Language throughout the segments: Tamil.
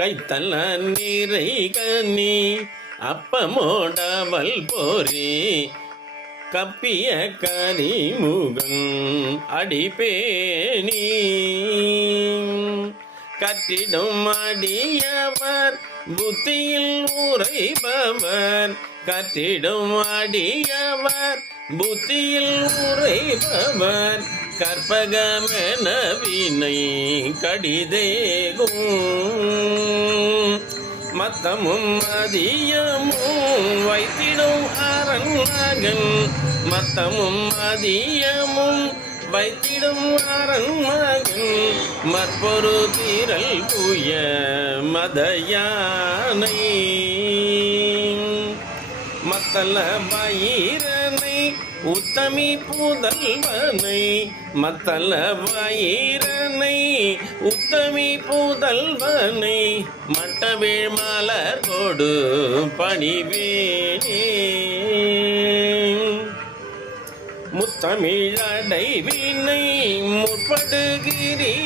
கைத்தல நீரை கனி அப்பமோடவல் போரி கப்பிய கரிமுகன் அடிப்பேணி கட்டிடும் அடியவர் புத்தியில் உரைபவர் கட்டிடும் அடியவர் புத்தியில் உரைபவர் கற்பகமென வினை கடிதேகும் மத்தமும் மதியமும் வைத்திடும் அரண் மகன் மத்தமும் மதியமும் வைத்திடும் அரண் மகன் மற்பொரு தீரல் புய மதயானை மத்தல வயிரனை உத்தமி புதல்வனை மத்தல வயிரனை உத்தமி புதல்வனை மட்டவேள் மலர் கொடு பணிவேனே முத்தமிழடை வினை முற்படுகிறீதனில்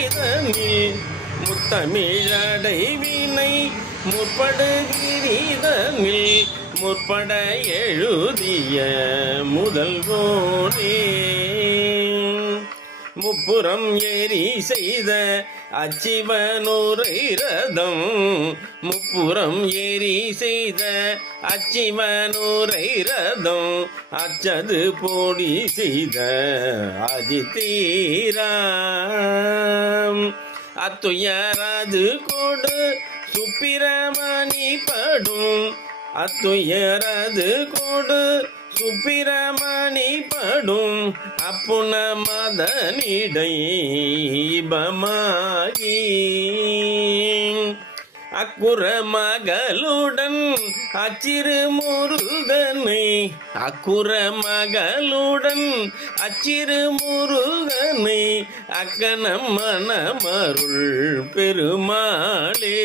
முத்தமிழடை வினை முற்படுகிறீதனில் முற்பட எழுதிய முதல்வோனே முப்புறம் ஏறி செய்த அச்சிவனுரை ரதம் முப்புறம் ஏறி செய்த அச்சிவனுரை ரதம் அச்சது போடி செய்த அதித்தீராம் அத்துயரது கொடு சுப்பிரமணி படும் அத்துயரது கொடு சுப்பிரமணி படும் அப்புன மதனிடை பமாகி அக்குற மகளுடன் அச்சிறு முருகனை அக்குற மகளுடன் அச்சிறு முருகனை அக்கணம் மனமருள் பெருமாளே.